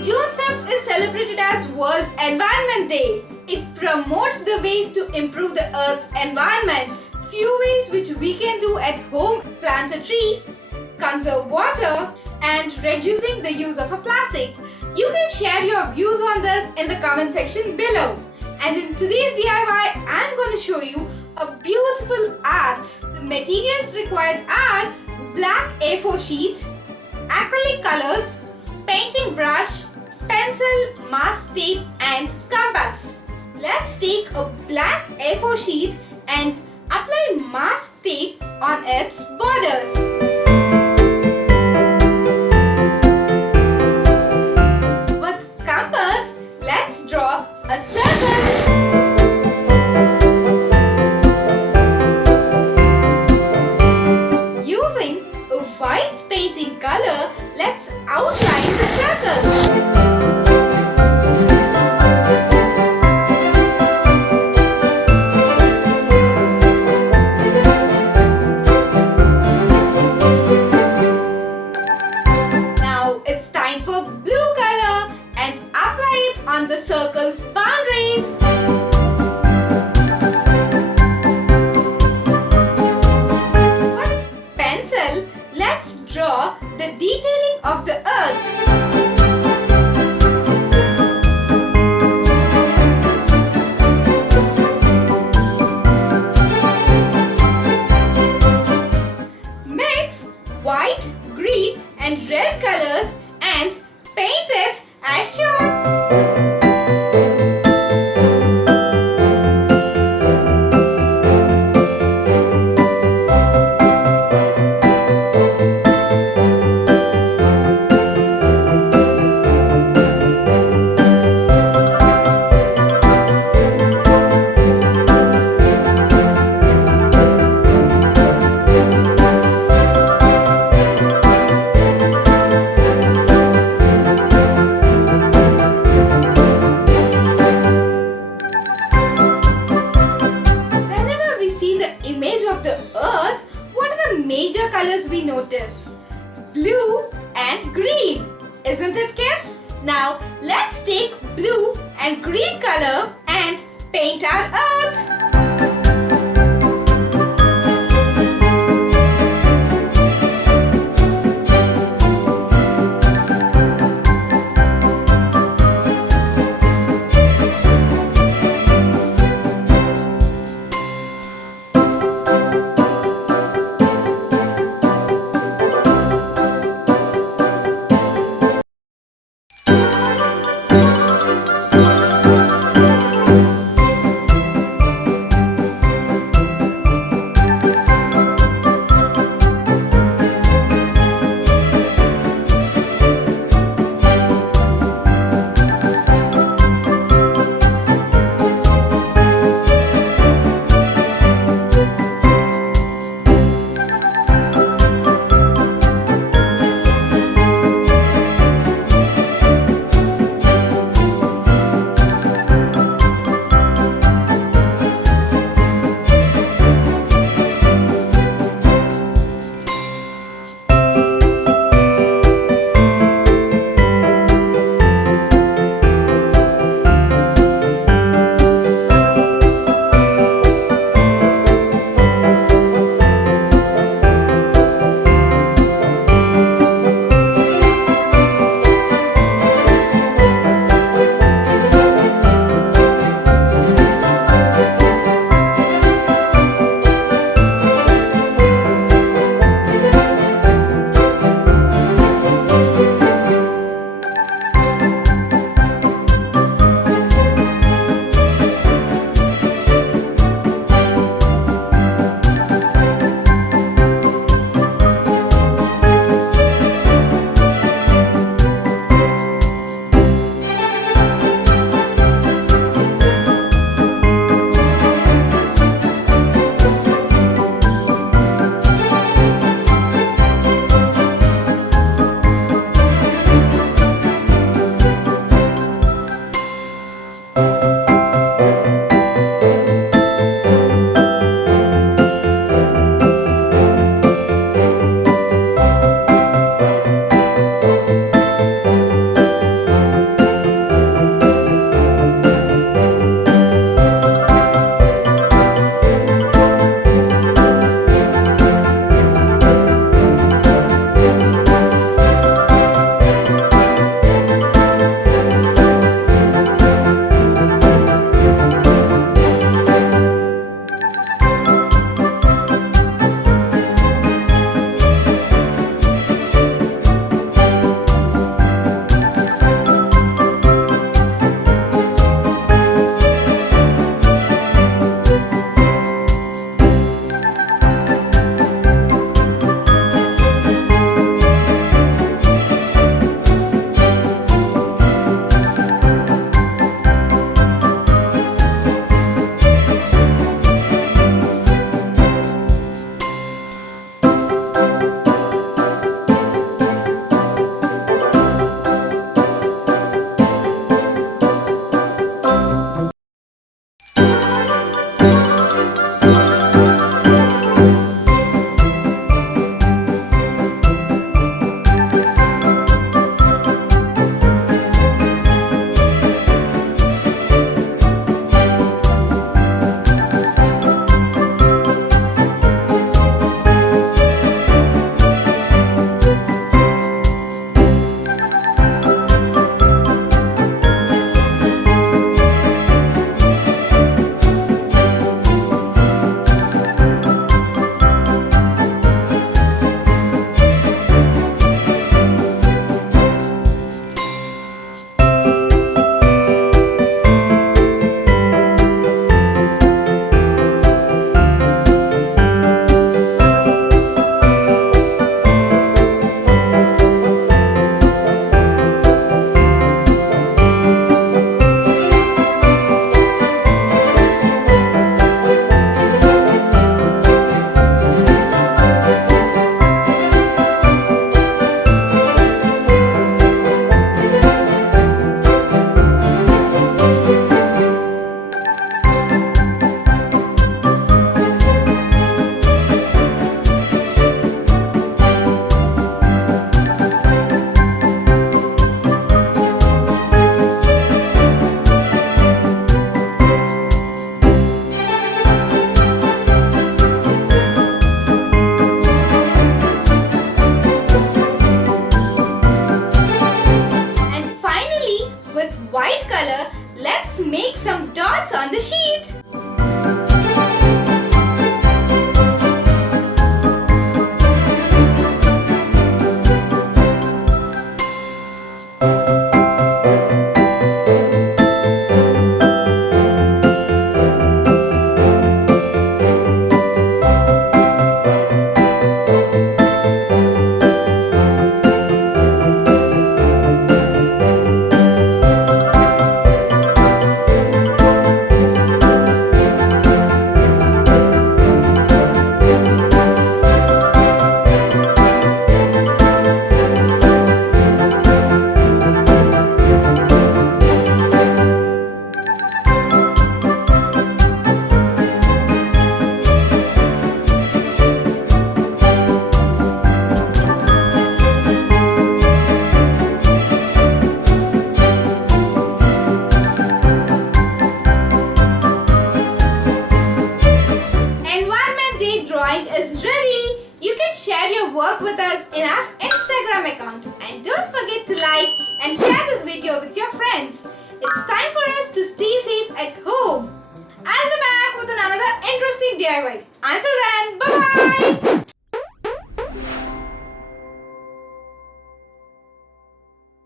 June 5th is celebrated as World Environment Day. It promotes the ways to improve the Earth's environment. Few ways which we can do at home: plant a tree, conserve water, and reducing the use of a plastic. You can share your views on this in the comment section below. And in today's DIY, I'm going to show you a beautiful art. The materials required are black A4 sheet, acrylic colors, painting brush, pencil, mask tape and compass. Let's take a black A4 sheet and apply mask tape on its borders. With compass, let's draw a circle. Using a white painting color, let's outline the circle. Now it's time for blue color and apply it on the circle's boundaries. With pencil, let's draw the detailing of the earth. Mix white, green and red colors and paint it as shown. Whenever we see the image of the earth, what are the major colors we notice? Blue and green. Isn't it, kids? Now let's take blue and green color and paint our earth. with us in our Instagram account. And don't forget to like and share this video with your friends. It's time for us to stay safe at home. I'll be back with another interesting DIY. Until then, bye-bye!